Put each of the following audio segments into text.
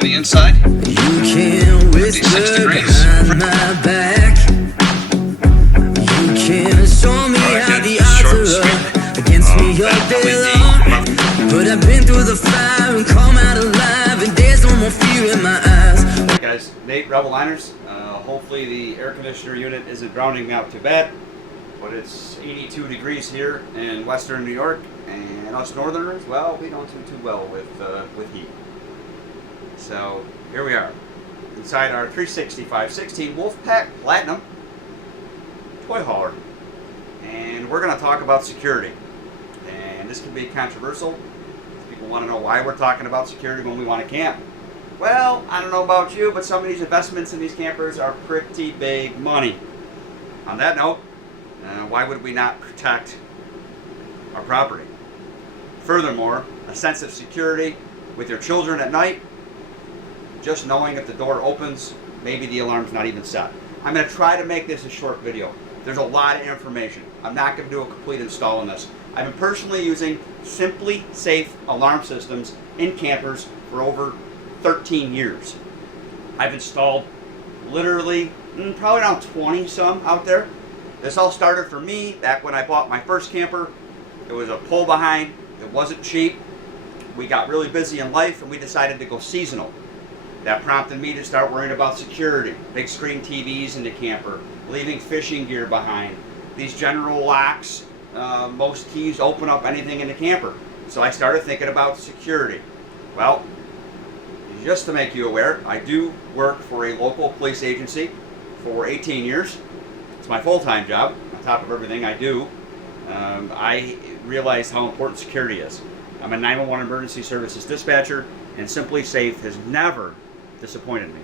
on the inside. You can 56 degrees. my back. You can show me how the odds are up against me all day long. But I've been through the fire and come out alive, and there's no more fear in my eyes. Hey guys, Nate, Rebel Liners. Hopefully the air conditioner unit isn't drowning me out too bad, but it's 82 degrees here in western New York, and us northerners, well, we don't do too well with heat. So here we are inside our 365/16 Wolfpack Platinum toy hauler, and we're going to talk about security. And this can be controversial. People want to know why we're talking about security when we want to camp. Well, I don't know about you, but some of these investments in these campers are pretty big money. On that note, why would we not protect our property? Furthermore, a sense of security with your children at night, just knowing if the door opens, maybe the alarm's not even set. I'm going to try to make this a short video. There's a lot of information. I'm not going to do a complete install on this. I've been personally using SimpliSafe Alarm systems in campers for over 13 years. I've installed literally probably around 20 some out there. This all started for me back when I bought my first camper. It was a pull behind. It wasn't cheap. We got really busy in life and we decided to go seasonal. That prompted me to start worrying about security, big screen TVs in the camper, leaving fishing gear behind, these general locks, most keys open up anything in the camper. So I started thinking about security. Well, just to make you aware, I do work for a local police agency for 18 years. It's my full-time job. On top of everything I do, I realize how important security is. I'm a 911 emergency services dispatcher, and SimpliSafe has never disappointed me.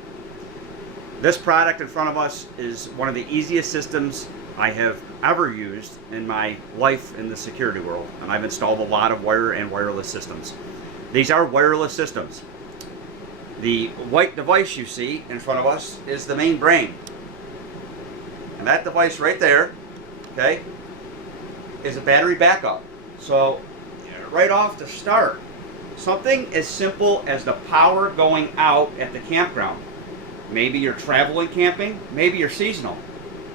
This product in front of us is one of the easiest systems I have ever used in my life in the security world, and I've installed a lot of wire and wireless systems. These are wireless systems. The white device you see in front of us is the main brain. And that device right there, okay, is a battery backup. So right off the start, something as simple as the power going out at the campground. Maybe you're traveling camping, maybe you're seasonal.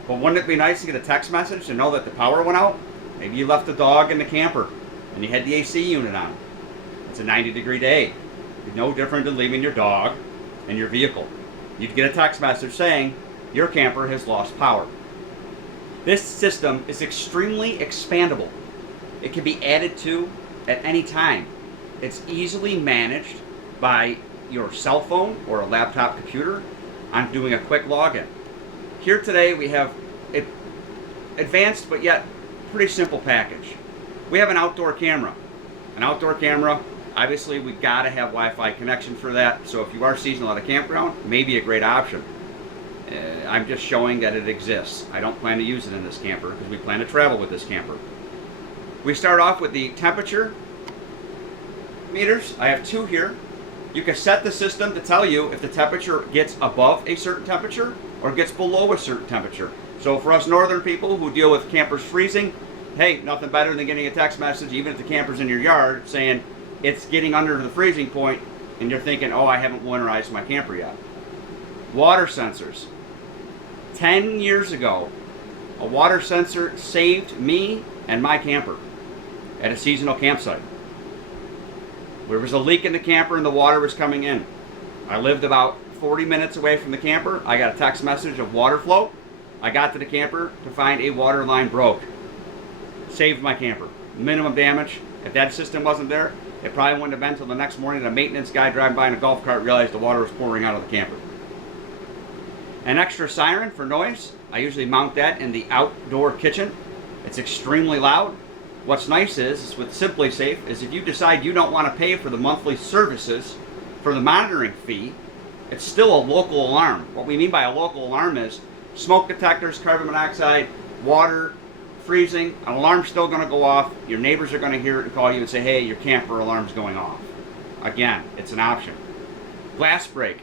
But wouldn't it be nice to get a text message to know that the power went out? Maybe you left the dog in the camper and you had the AC unit on. It's a 90-degree day. It's no different than leaving your dog in your vehicle. You'd get a text message saying your camper has lost power. This system is extremely expandable. It can be added to at any time. It's easily managed by your cell phone or a laptop computer on doing a quick login. Here today we have an advanced but yet pretty simple package. We have an outdoor camera. An outdoor camera, obviously we gotta have Wi-Fi connection for that, so if you are seasonal at a campground, maybe a great option. I'm just showing that it exists. I don't plan to use it in this camper because we plan to travel with this camper. We start off with the temperature meters. I have two here. You can set the system to tell you if the temperature gets above a certain temperature or gets below a certain temperature. So for us northern people who deal with campers freezing, hey, nothing better than getting a text message, even if the camper's in your yard, saying it's getting under the freezing point, and you're thinking, oh, I haven't winterized my camper yet. Water sensors. 10 years ago, a water sensor saved me and my camper at a seasonal campsite. There was a leak in the camper and the water was coming in. I lived about 40 minutes away from the camper. I got a text message of water flow. I got to the camper to find a water line broke. Saved my camper. Minimum damage. If that system wasn't there, it probably wouldn't have been until the next morning that a maintenance guy driving by in a golf cart realized the water was pouring out of the camper. An extra siren for noise. I usually mount that in the outdoor kitchen. It's extremely loud. What's nice is with SimpliSafe is if you decide you don't want to pay for the monthly services for the monitoring fee, it's still a local alarm. What we mean by a local alarm is smoke detectors, carbon monoxide, water, freezing, an alarm's still going to go off. Your neighbors are going to hear it and call you and say, hey, your camper alarm's going off. Again, it's an option. Glass break.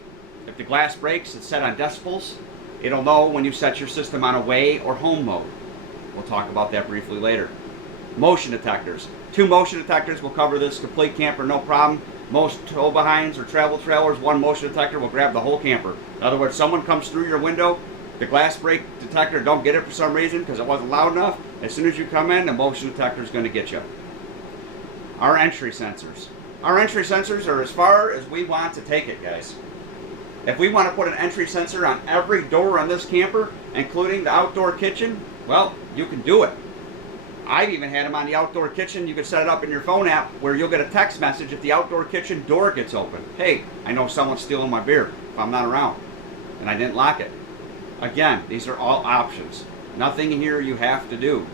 If the glass breaks, it's set on decibels. It'll know when you set your system on away or home mode. We'll talk about that briefly later. Motion detectors. 2 motion detectors will cover this complete camper, no problem. Most tow behinds or travel trailers, one motion detector will grab the whole camper. In other words, someone comes through your window, the glass break detector don't get it for some reason because it wasn't loud enough. As soon as you come in, the motion detector is going to get you. Our entry sensors. Our entry sensors are as far as we want to take it, guys. If we want to put an entry sensor on every door on this camper, including the outdoor kitchen, well, you can do it. I've even had them on the outdoor kitchen. You can set it up in your phone app where you'll get a text message if the outdoor kitchen door gets open. Hey, I know someone's stealing my beer if I'm not around and I didn't lock it. Again, these are all options. Nothing here you have to do.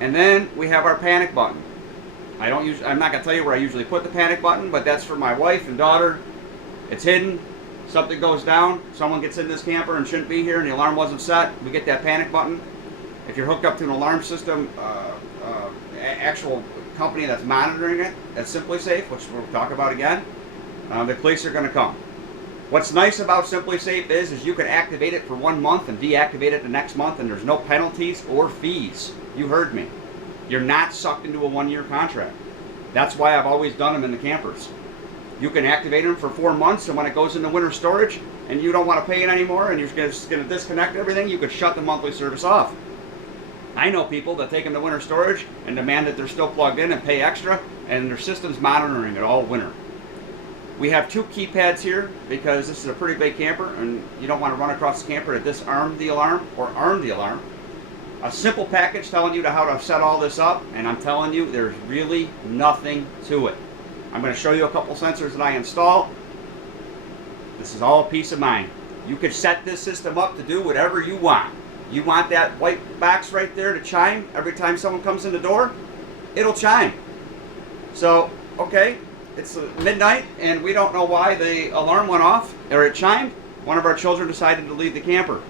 And then we have our panic button. I'm not going to tell you where I usually put the panic button, but that's for my wife and daughter. It's hidden. Something goes down. Someone gets in this camper and shouldn't be here and the alarm wasn't set. We get that panic button. If you're hooked up to an alarm system, actual company that's monitoring it, that's SimpliSafe, which we'll talk about again, the police are going to come. What's nice about SimpliSafe is you can activate it for 1 month and deactivate it the next month, and there's no penalties or fees. You heard me. You're not sucked into a 1-year contract. That's why I've always done them in the campers. You can activate them for 4 months, and when it goes into winter storage and you don't want to pay it anymore and you're just going to disconnect everything, you could shut the monthly service off. I know people that take them to winter storage and demand that they're still plugged in and pay extra, and their system's monitoring it all winter. We have 2 keypads here because this is a pretty big camper and you don't want to run across the camper to disarm the alarm or arm the alarm. A simple package telling you how to set all this up, and I'm telling you there's really nothing to it. I'm going to show you a couple sensors that I install. This is all peace of mind. You can set this system up to do whatever you want. You want that white box right there to chime every time someone comes in the door? It'll chime. So, okay, it's midnight and we don't know why the alarm went off or it chimed. One of our children decided to leave the camper.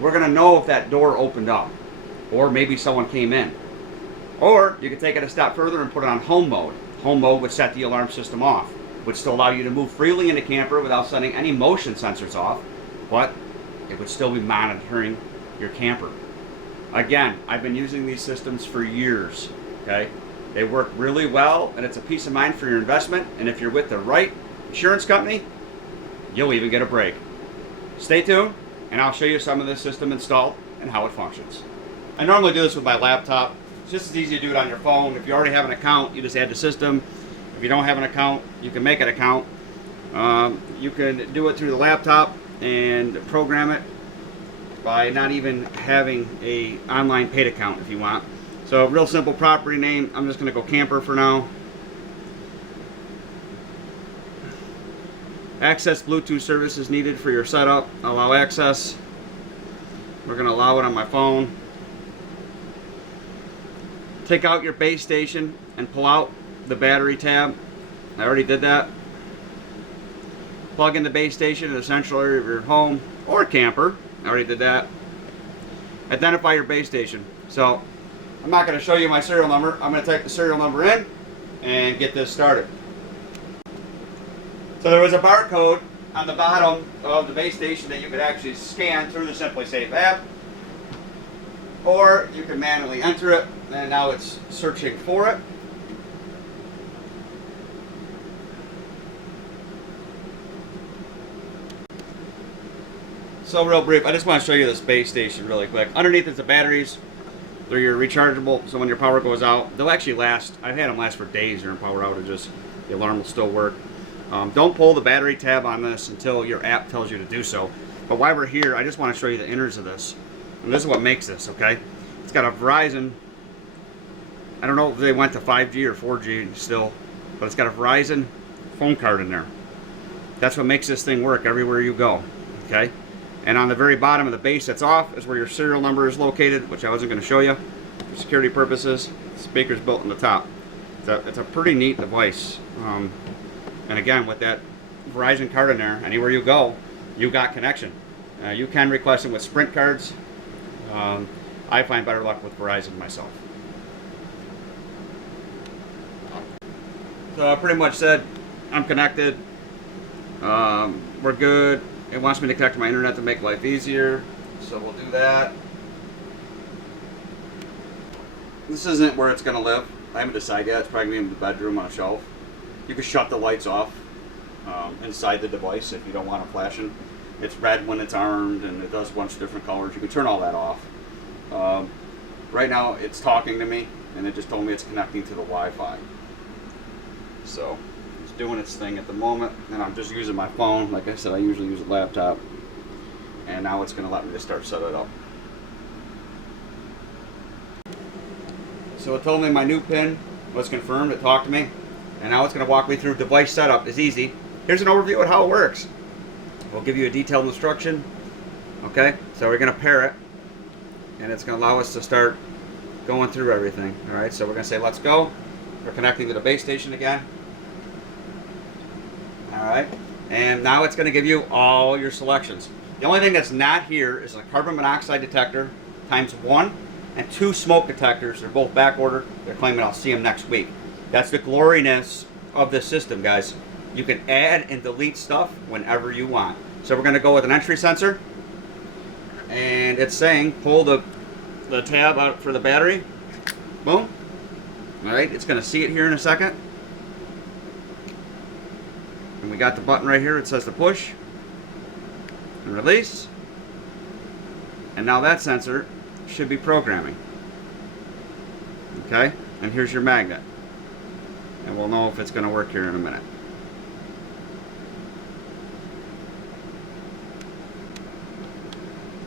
We're going to know if that door opened up or maybe someone came in. Or you could take it a step further and put it on home mode. Home mode would set the alarm system off, would still allow you to move freely in the camper without setting any motion sensors off, but it would still be monitoring your camper. Again, I've been using these systems for years, okay? They work really well, and it's a peace of mind for your investment, and if you're with the right insurance company, you'll even get a break. Stay tuned, and I'll show you some of this system installed and how it functions. I normally do this with my laptop. It's just as easy to do it on your phone. If you already have an account, you just add the system. If you don't have an account, you can make an account. You can do it through the laptop and program it by not even having a online paid account if you want. So real simple property name. I'm just going to go camper for now. Access Bluetooth services needed for your setup. Allow access. We're going to allow it on my phone. Take out your base station and pull out the battery tab. I already did that. Plug in the base station in the central area of your home or camper. I already did that. Identify your base station. So I'm not going to show you my serial number. I'm going to type the serial number in and get this started. So there was a barcode on the bottom of the base station that you could actually scan through the SimpliSafe app, or you can manually enter it, and now it's searching for it. So real brief, I just want to show you this base station really quick. Underneath is the batteries. They're your rechargeable, so when your power goes out, they'll actually last. I've had them last for days during power outages. The alarm will still work. Don't pull the battery tab on this until your app tells you to do so. But while we're here, I just want to show you the innards of this. And this is what makes this, okay? It's got a Verizon. I don't know if they went to 5G or 4G still, but it's got a Verizon phone card in there. That's what makes this thing work everywhere you go, okay? And on the very bottom of the base that's off is where your serial number is located, which I wasn't going to show you for security purposes. The speaker's built in the top. It's a pretty neat device. And again, with that Verizon card in there, anywhere you go, you got connection. You can request them with Sprint cards. I find better luck with Verizon myself. So I pretty much said I'm connected. We're good. It wants me to connect to my internet to make life easier, so we'll do that. This isn't where it's going to live. I haven't decided yet. It's probably going to be in the bedroom on a shelf. You can shut the lights off inside the device if you don't want it flashing. It's red when it's armed, and it does a bunch of different colors. You can turn all that off. Right now it's talking to me, and it just told me it's connecting to the Wi-Fi. So it's doing its thing at the moment, and I'm just using my phone. Like I said, I usually use a laptop, and now it's going to let me just start setting it up. So it told me my new PIN was confirmed. It talked to me, and now it's going to walk me through device setup. It's easy. Here's an overview of how it works. We'll give you a detailed instruction. Okay, so we're going to pair it, and it's going to allow us to start going through everything. All right, so we're going to say let's go. We're connecting to the base station again. All right, and now it's going to give you all your selections. The only thing that's not here is a carbon monoxide detector ×1 and 2 smoke detectors. They're both back ordered. They're claiming I'll see them next week. That's the gloriness of this system, guys. You can add and delete stuff whenever you want. So we're going to go with an entry sensor, and it's saying pull the tab out for the battery. Boom. All right, it's going to see it here in a second. And we got the button right here. It says to push and release. And now that sensor should be programming. Okay, and here's your magnet. And we'll know if it's going to work here in a minute.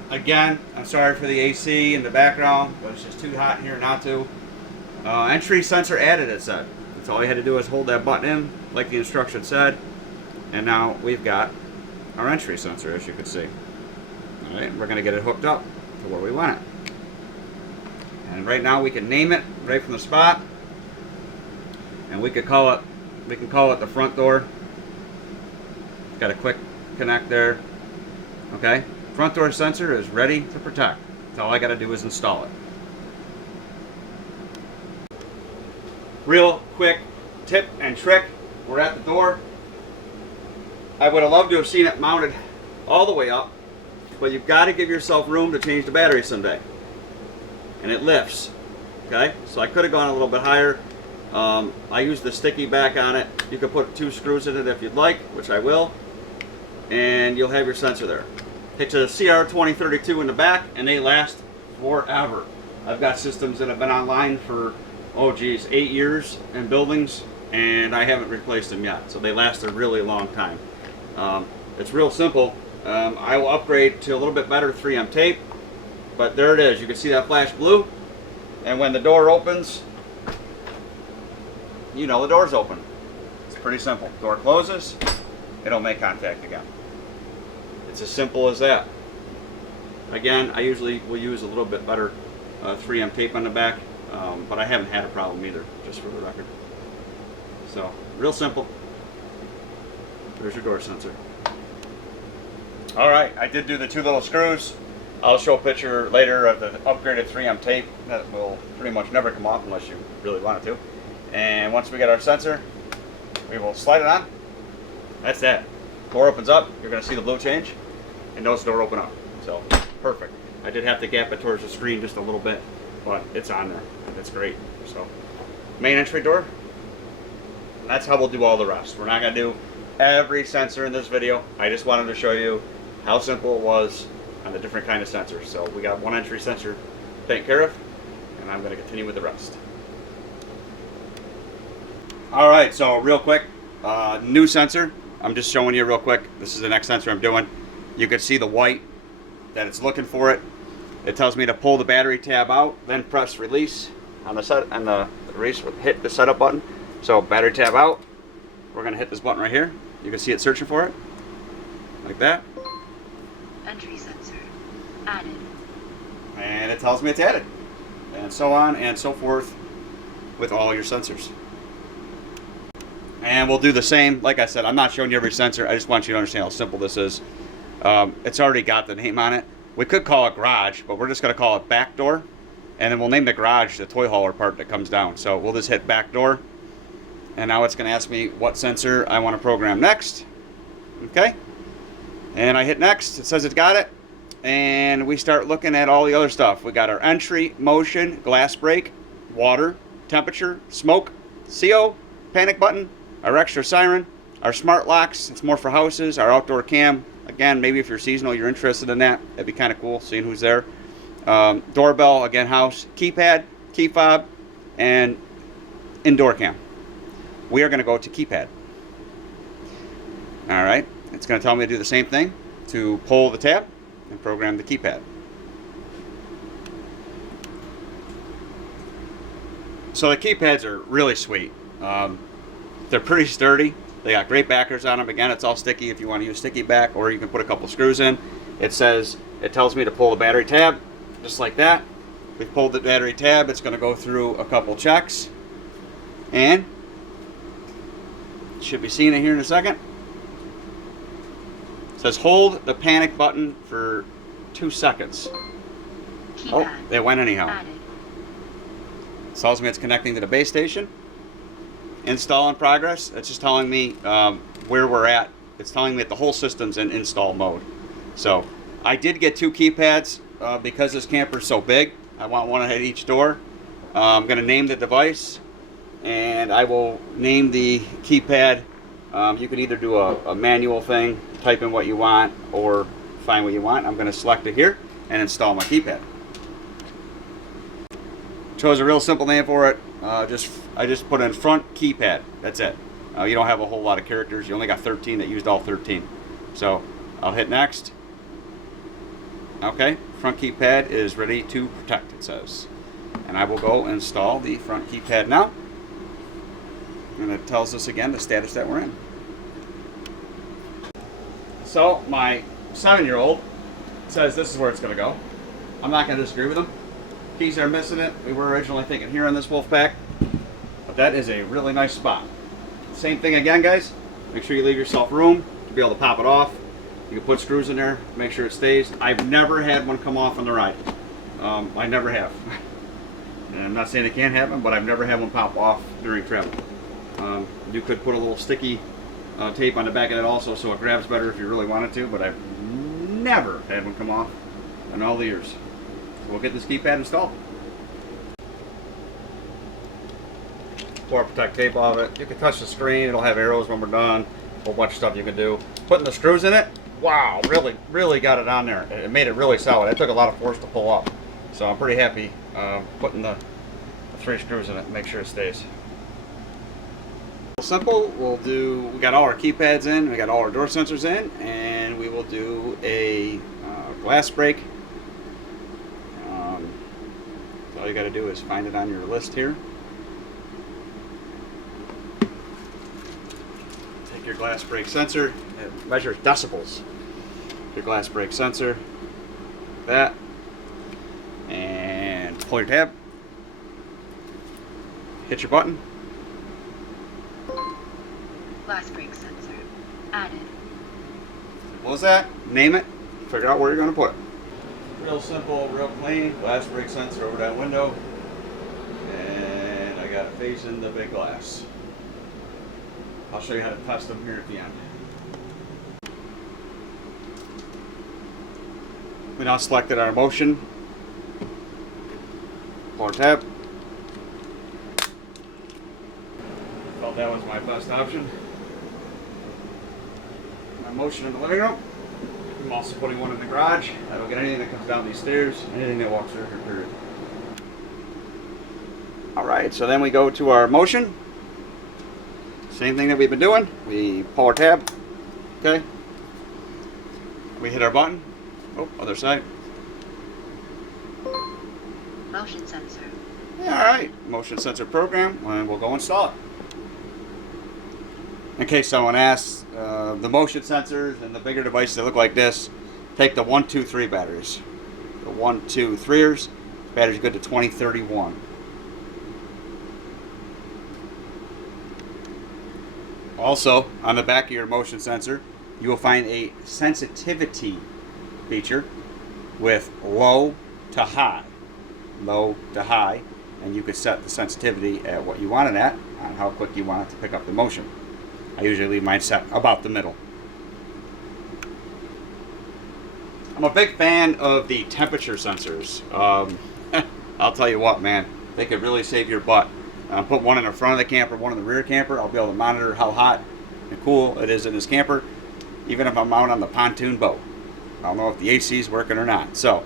Again, I'm sorry for the AC in the background, but it's just too hot in here not to. Entry sensor added, it said. That's all you had to do is hold that button in, like the instruction said. And now we've got our entry sensor, as you can see. All right, we're going to get it hooked up to where we want it. And right now we can name it right from the spot. And we can call it the front door. Got a quick connect there. Okay. Front door sensor is ready to protect. So all I got to do is install it. Real quick tip and trick. We're at the door. I would have loved to have seen it mounted all the way up, but you've got to give yourself room to change the battery someday. And it lifts. Okay, so I could have gone a little bit higher. I used the sticky back on it. You could put 2 screws in it if you'd like, which I will, and you'll have your sensor there. It's a CR2032 in the back, and they last forever. I've got systems that have been online for, 8 years in buildings, and I haven't replaced them yet. So they last a really long time. It's real simple. I will upgrade to a little bit better 3M tape, but there it is. You can see that flash blue, and when the door opens, you know the door's open. It's pretty simple. Door closes, it'll make contact again. It's as simple as that. Again, I usually will use a little bit better 3M tape on the back, but I haven't had a problem either, just for the record. So, real simple. There's your door sensor. Alright, I did do the 2 little screws. I'll show a picture later of the upgraded 3M tape that will pretty much never come off unless you really want it to. And once we get our sensor, we will slide it on. That's that. Door opens up, you're going to see the blue change, and notice the door open up. So, perfect. I did have to gap it towards the screen just a little bit, but it's on there. That's great. So, main entry door. That's how we'll do all the rest. We're not going to do every sensor in this video. I just wanted to show you how simple it was on the different kind of sensors. So, we got 1 entry sensor taken care of, and I'm going to continue with the rest. Alright, so real quick, new sensor. I'm just showing you real quick. This is the next sensor I'm doing. You can see the white that it's looking for it. It tells me to pull the battery tab out, then press release on the set and the release, hit the setup button. So battery tab out. We're gonna hit this button right here. You can see it searching for it, like that. Entry sensor added. And it tells me it's added, and so on and so forth with all your sensors. And we'll do the same. Like I said, I'm not showing you every sensor. I just want you to understand how simple this is. It's already got the name on it. We could call it garage, but we're just going to call it back door. And then we'll name the garage the toy hauler part that comes down. So we'll just hit back door. And now it's going to ask me what sensor I want to program next. Okay. And I hit next. It says it's got it. And we start looking at all the other stuff. We got our entry, motion, glass break, water, temperature, smoke, CO, panic button, our extra siren, our smart locks, it's more for houses, our outdoor cam. Again, maybe if you're seasonal, you're interested in that. That'd be kind of cool, seeing who's there. Doorbell, again, house, keypad, key fob, and indoor cam. We are going to go to keypad. All right, it's going to tell me to do the same thing, to pull the tab and program the keypad. So the keypads are really sweet. They're pretty sturdy. They got great backers on them. Again, it's all sticky if you want to use sticky back, or you can put a couple screws in. It tells me to pull the battery tab, just like that. We've pulled the battery tab. It's going to go through a couple checks, and should be seeing it here in a second. It says hold the panic button for 2 seconds. Keypad. Oh, it went anyhow. Added. It tells me it's connecting to the base station. Install in progress. It's just telling me where we're at. It's telling me that the whole system's in install mode. So I did get 2 keypads because this camper is so big. I want one at each door. I'm going to name the device, and I will name the keypad. You can either do a manual thing, type in what you want, or find what you want. I'm going to select it here and install my keypad. Chose a real simple name for it. I just put in front keypad. That's it. You don't have a whole lot of characters. You only got 13 that used all 13. So I'll hit next. Okay, front keypad is ready to protect, it says. And I will go install the front keypad now. And it tells us again the status that we're in. So my 7-year-old says this is where it's going to go. I'm not going to disagree with him. Keys are missing it. We were originally thinking here on this wolf pack, but that is a really nice spot. Same thing again, guys. Make sure you leave yourself room to be able to pop it off. You can put screws in there, make sure it stays. I've never had one come off on the ride. I never have. And I'm not saying it can't happen, but I've never had one pop off during travel. You could put a little sticky tape on the back of it also, so it grabs better if you really wanted to, but I've never had one come off in all the years. We'll get this keypad installed. Pour protect tape off it. You can touch the screen. It'll have arrows when we're done. A whole bunch of stuff you can do. Putting the screws in it, wow, really got it on there. It made it really solid. It took a lot of force to pull up. So I'm pretty happy putting the 3 screws in it. Make sure it stays. Simple. We got all our keypads in. We got all our door sensors in. And we will do a glass break. All you got to do is find it on your list here. Take your glass break sensor. It measures decibels. Your glass break sensor. That. And pull your tab. Hit your button. Glass break sensor. Added. What was that? Name it. Figure out where you're going to put it. Real simple, real clean. Glass break sensor over that window. And I got it facing the big glass. I'll show you how to test them here at the end. We now selected our motion. Pull tab. Felt that was my best option. My motion in the living room. I'm also putting one in the garage. I don't get anything that comes down these stairs, anything that walks through here, period. Alright, so then we go to our motion. Same thing that we've been doing. We pull our tab. Okay. We hit our button. Oh, other side. Motion sensor. Alright, motion sensor program, and we'll go install it. In case someone asks, the motion sensors and the bigger devices that look like this, take the 1, 2, 3 batteries. The 1, 2, 3ers, battery's good to 2031. Also, on the back of your motion sensor, you will find a sensitivity feature with low to high. Low to high, and you could set the sensitivity at what you want it at, on how quick you want it to pick up the motion. I usually leave mine set about the middle. I'm a big fan of the temperature sensors. I'll tell you what, man, they could really save your butt. Put one in the front of the camper, one in the rear camper. I'll be able to monitor how hot and cool it is in this camper, even if I'm out on the pontoon boat. I'll know if the AC is working or not. So,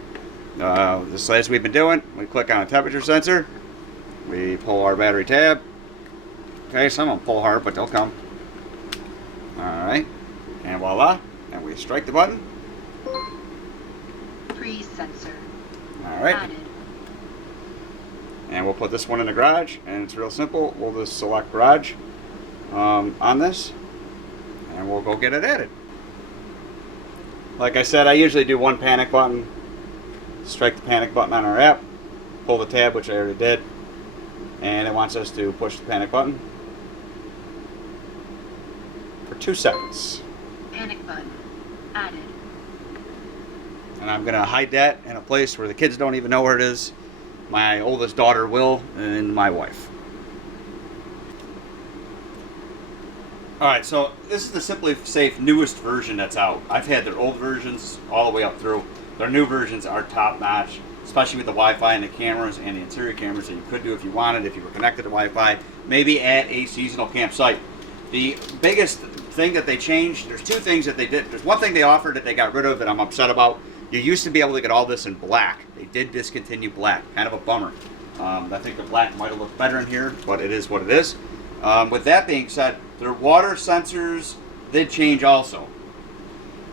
just as we've been doing, we click on a temperature sensor. We pull our battery tab. Okay, some of them pull hard, but they'll come. Alright, and voila. And we strike the button. Freeze sensor. Alright. Added. And we'll put this one in the garage, and it's real simple. We'll just select garage on this, and we'll go get it added. Like I said, I usually do one panic button, strike the panic button on our app, pull the tab, which I already did, and it wants us to push the panic button for 2 seconds. Panic button. Added. And I'm going to hide that in a place where the kids don't even know where it is. My oldest daughter will, and my wife. Alright, so this is the SimpliSafe newest version that's out. I've had their old versions all the way up through. Their new versions are top notch, especially with the Wi-Fi and the cameras and the interior cameras that you could do if you wanted, if you were connected to Wi-Fi, maybe at a seasonal campsite. The biggest thing that they changed, there's 2 things that they did. There's one thing they offered that they got rid of that I'm upset about. You used to be able to get all this in black. They did discontinue black. Kind of a bummer. I think the black might have looked better in here, but it is what it is. With that being said, their water sensors did change also.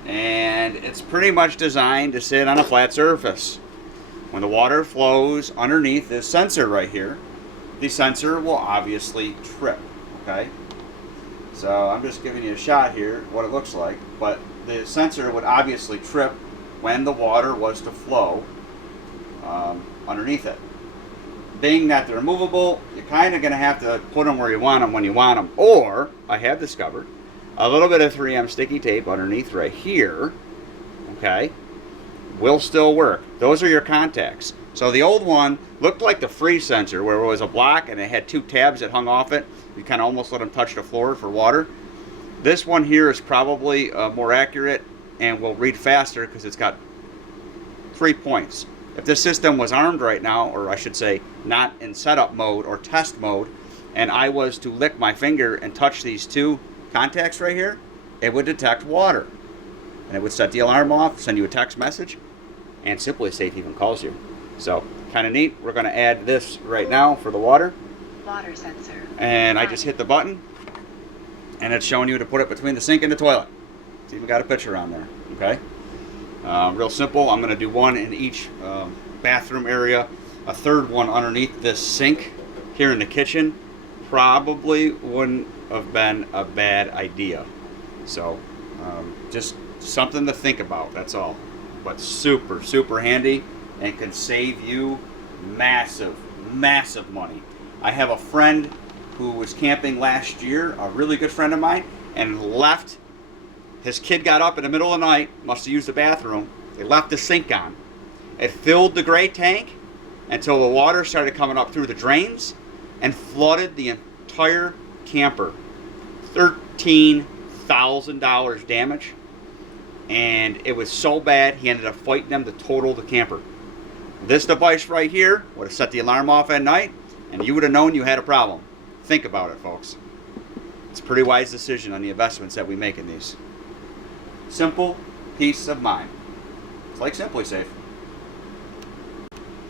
And it's pretty much designed to sit on a flat surface. When the water flows underneath this sensor right here, the sensor will obviously trip. Okay? So I'm just giving you a shot here, what it looks like. But the sensor would obviously trip when the water was to flow underneath it. Being that they're movable, you're kind of going to have to put them where you want them when you want them. Or, I have discovered, a little bit of 3M sticky tape underneath right here, okay, will still work. Those are your contacts. So the old one looked like the freeze sensor, where it was a block and it had 2 tabs that hung off it. You kind of almost let them touch the floor for water. This one here is probably more accurate and will read faster because it's got 3 points. If this system was armed right now, or I should say not in setup mode or test mode, and I was to lick my finger and touch these 2 contacts right here, it would detect water. And it would set the alarm off, send you a text message, and SimpliSafe even calls you. So, kind of neat. We're going to add this right now for the water. Water sensor. And I just hit the button, and it's showing you to put it between the sink and the toilet. It's even got a picture on there, okay? Real simple. I'm going to do one in each bathroom area. A third one underneath this sink here in the kitchen probably wouldn't have been a bad idea. So, just something to think about, that's all. But super, super handy and can save you massive, massive money. I have a friend who was camping last year, a really good friend of mine, and left. His kid got up in the middle of the night, must have used the bathroom. They left the sink on. It filled the gray tank until the water started coming up through the drains and flooded the entire camper. $13,000 damage. And it was so bad, he ended up fighting them to total the camper. This device right here would have set the alarm off at night, and you would have known you had a problem. Think about it, folks. It's a pretty wise decision on the investments that we make in these. Simple peace of mind. It's like SimpliSafe.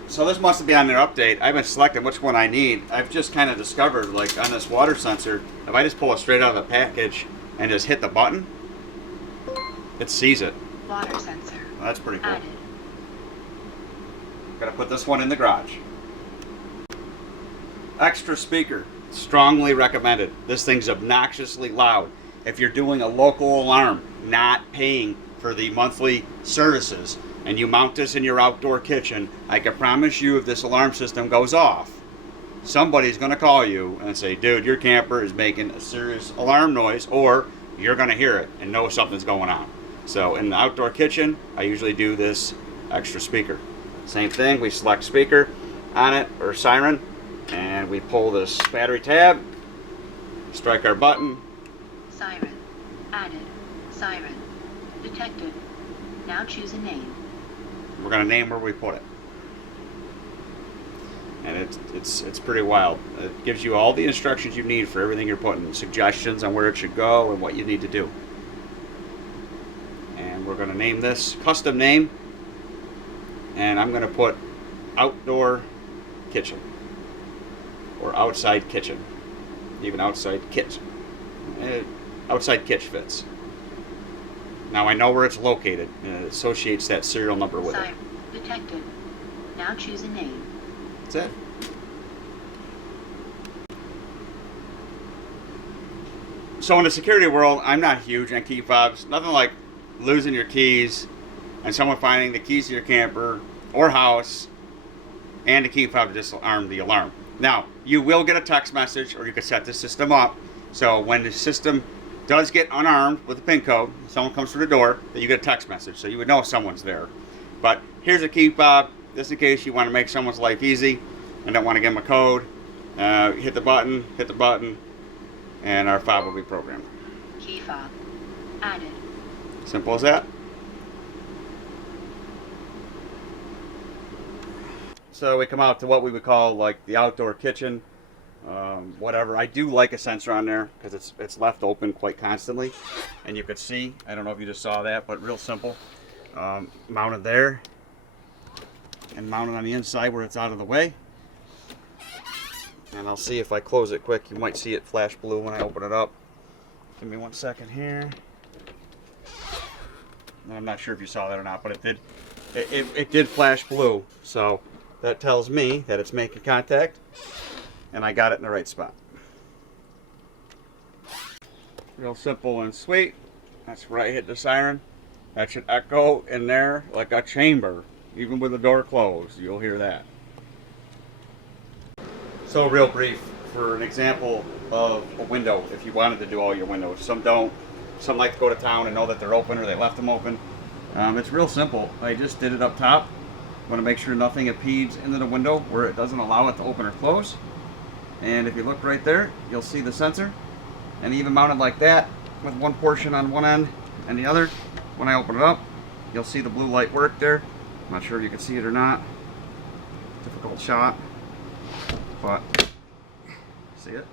So this must be on their update. I've been selecting which one I need. I've just kind of discovered, like on this water sensor, if I just pull it straight out of the package and just hit the button, it sees it. Water sensor. Well, that's pretty cool. Added. Gotta put this one in the garage. Extra speaker. Strongly recommended. This thing's obnoxiously loud. If you're doing a local alarm, not paying for the monthly services, and you mount this in your outdoor kitchen, I can promise you if this alarm system goes off, somebody's going to call you and say, dude, your camper is making a serious alarm noise, or you're going to hear it and know something's going on. So in the outdoor kitchen, I usually do this extra speaker. Same thing, we select speaker on it, or Siren, and we pull this battery tab, strike our button. Siren. Added. Siren. Detected. Now choose a name. We're going to name where we put it. and it's pretty wild. It gives you all the instructions you need for everything you're putting, suggestions on where it should go and what you need to do. And we're going to name this custom name, and I'm going to put outdoor kitchen or outside kitchen, even outside kitchen. Outside kitch fits. Now I know where it's located, and it associates that serial number with it. Siren detected. Now choose a name. That's it. So in the security world, I'm not huge on key fobs. Nothing like losing your keys and someone finding the keys to your camper or house and the key fob to disarm the alarm. Now, you will get a text message, or you can set the system up so when the system does get unarmed with a PIN code, someone comes through the door, that you get a text message, so you would know someone's there. But here's a key fob, just in case you want to make someone's life easy and don't want to give them a code. Hit the button, and our fob will be programmed. Key fob added. Simple as that. So we come out to what we would call like the outdoor kitchen, whatever. I do like a sensor on there because it's left open quite constantly, and you could see, I don't know if you just saw that, but real simple. Mounted there and mounted on the inside where it's out of the way. And I'll see if I close it quick, you might see it flash blue when I open it up. Give me 1 second here. I'm not sure if you saw that or not, but it did flash blue, so that tells me that it's making contact and I got it in the right spot. Real simple and sweet. That's where I hit the siren. That should echo in there like a chamber. Even with the door closed, you'll hear that. So real brief, for an example of a window, if you wanted to do all your windows. Some don't. Some like to go to town and know that they're open, or they left them open. It's real simple. I just did it up top. I want to make sure nothing impedes into the window where it doesn't allow it to open or close. And if you look right there, you'll see the sensor. And even mounted like that, with one portion on one end and the other, when I open it up, you'll see the blue light work there. I'm not sure if you can see it or not. Difficult shot. But, see it?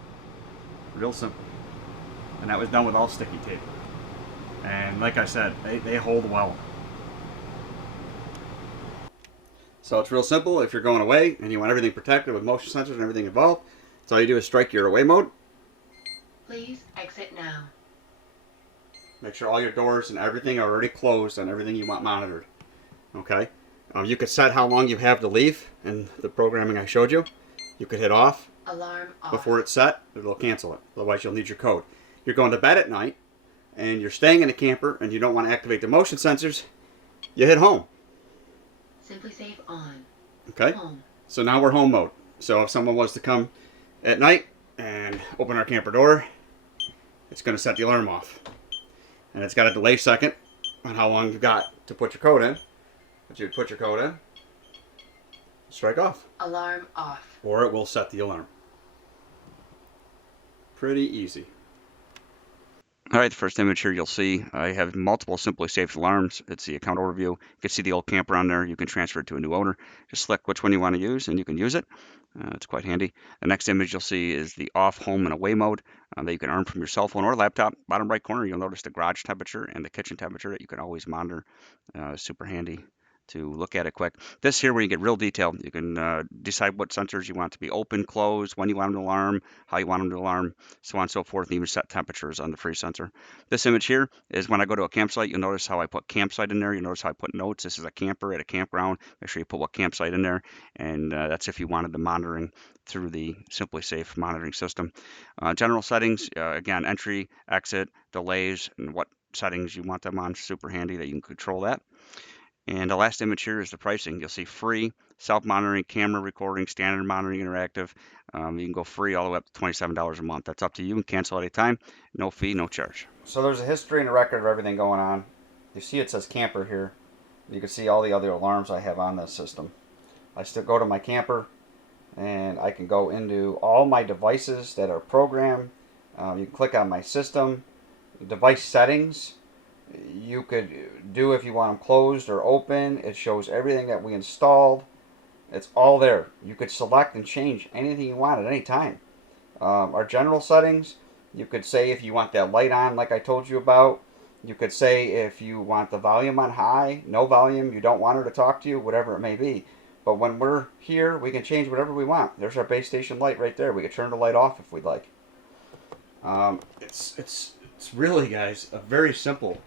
Real simple. And that was done with all sticky tape. And like I said, they hold well. So it's real simple. If you're going away and you want everything protected with motion sensors and everything involved, so all you do is strike your away mode. Please exit now. Make sure all your doors and everything are already closed on everything you want monitored. Okay? You could set how long you have to leave in the programming I showed you. You could hit off. Alarm off. Before it's set, it'll cancel it. Otherwise, you'll need your code. You're going to bed at night, and you're staying in a camper, and you don't want to activate the motion sensors, you hit home. SimpliSafe on. Okay? Home. So now we're home mode. So if someone was to come at night and open our camper door, it's going to set the alarm off. And it's got a delay second on how long you've got to put your code in. But you put your code in, strike off. Alarm off. Or it will set the alarm. Pretty easy. All right, the first image here you'll see I have multiple SimpliSafe alarms. It's the account overview. You can see the old camper on there. You can transfer it to a new owner. Just select which one you want to use and you can use it. It's quite handy. The next image you'll see is the off, home, and away mode that you can earn from your cell phone or laptop. Bottom right corner, you'll notice the garage temperature and the kitchen temperature that you can always monitor. Super handy to look at it quick. This here, where you get real detail, you can decide what sensors you want to be open, closed, when you want them to alarm, how you want them to alarm, so on and so forth, and even set temperatures on the free sensor. This image here is when I go to a campsite. You'll notice how I put campsite in there. You'll notice how I put notes. This is a camper at a campground. Make sure you put what campsite in there, and that's if you wanted the monitoring through the SimpliSafe monitoring system. General settings, again, entry, exit, delays, and what settings you want them on. Super handy that you can control that. And the last image here is the pricing. You'll see free, self-monitoring, camera recording, standard monitoring, interactive. You can go free all the way up to $27 a month. That's up to you and cancel at any time. No fee, no charge. So there's a history and a record of everything going on. You see it says camper here. You can see all the other alarms I have on this system. I still go to my camper and I can go into all my devices that are programmed. You can click on my system, device settings. You could do if you want them closed or open. It shows everything that we installed. It's all there. You could select and change anything you want at any time. Our general settings, you could say if you want that light on like I told you about. You could say if you want the volume on high, no volume, you don't want her to talk to you, whatever it may be. But when we're here, we can change whatever we want. There's our base station light right there. We can turn the light off if we'd like. It's really, guys, a very simple,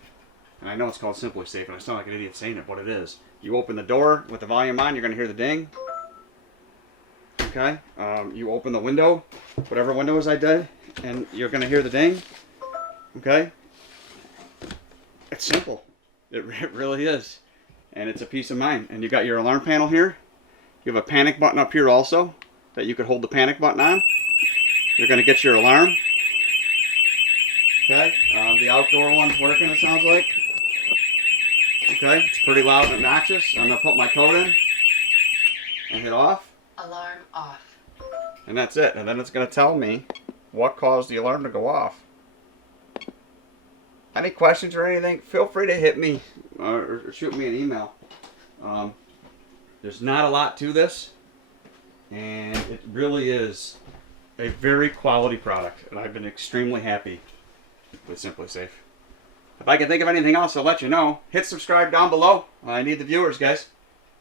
and I know it's called SimpliSafe, and I sound like an idiot saying it, but it is. You open the door with the volume on, you're going to hear the ding. Okay? You open the window, whatever windows I did, and you're going to hear the ding. Okay? It's simple. It really is. And it's a peace of mind. And you got your alarm panel here. You have a panic button up here also that you could hold the panic button on. You're going to get your alarm. Okay? The outdoor one's working, it sounds like. Okay? It's pretty loud and obnoxious. I'm going to put my code in and hit off. Alarm off. And that's it. And then it's going to tell me what caused the alarm to go off. Any questions or anything, feel free to hit me or shoot me an email. There's not a lot to this, and it really is a very quality product, and I've been extremely happy with SimpliSafe. If I can think of anything else, I'll let you know. Hit subscribe down below. I need the viewers, guys,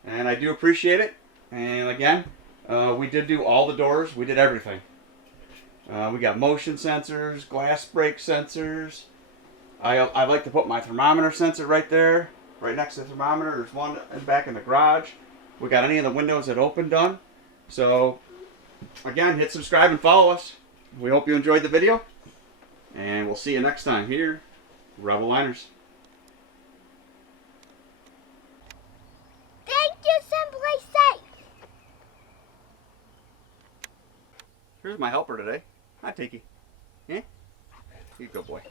and I do appreciate it. And again, we did do all the doors. We did everything. We got motion sensors, glass break sensors. I like to put my thermometer sensor right there, right next to the thermometer. There's one back in the garage. We got any of the windows that open done. So, again, hit subscribe and follow us. We hope you enjoyed the video. And we'll see you next time here, Rebel Liners. Thank you, SimpliSafe. Here's my helper today. Hi, Tiki. Yeah? You good boy.